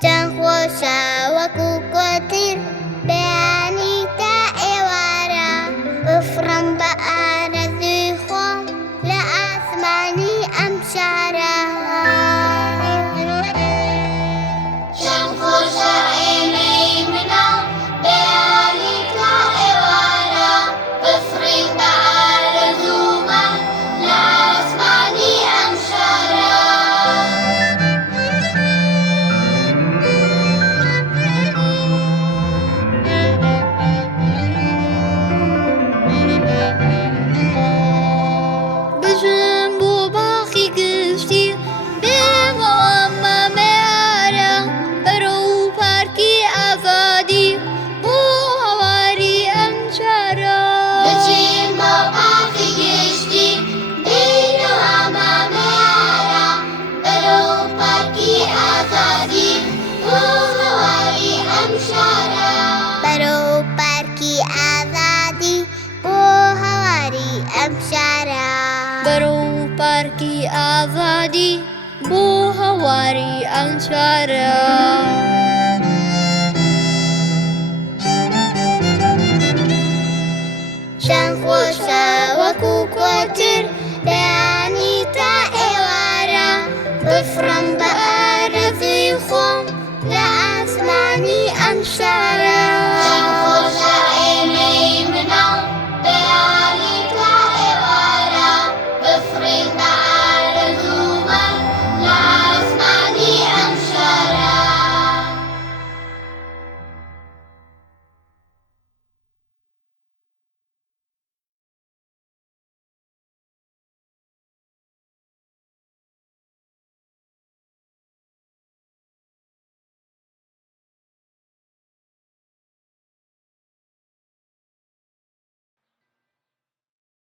真火烧我骨骨体بأنيتا إوارا وفرم بأنا ذيخوم لا أسمعني أمشارا شنخوشا إني منا بأنيتا إوارا وفرم بأنا ذوما لا أسمعني أمشارا بجم بو باخی گشتی بیم اما میارا برو پارکی آزادی بو هواری امچارا بجم بو باخی گشتی بیم اما میارا برو پارکی آزادی بو هواری امچارا برو پارکی آزادی بو هواری امشارا برو پارکی آزادی بو هواری امشارا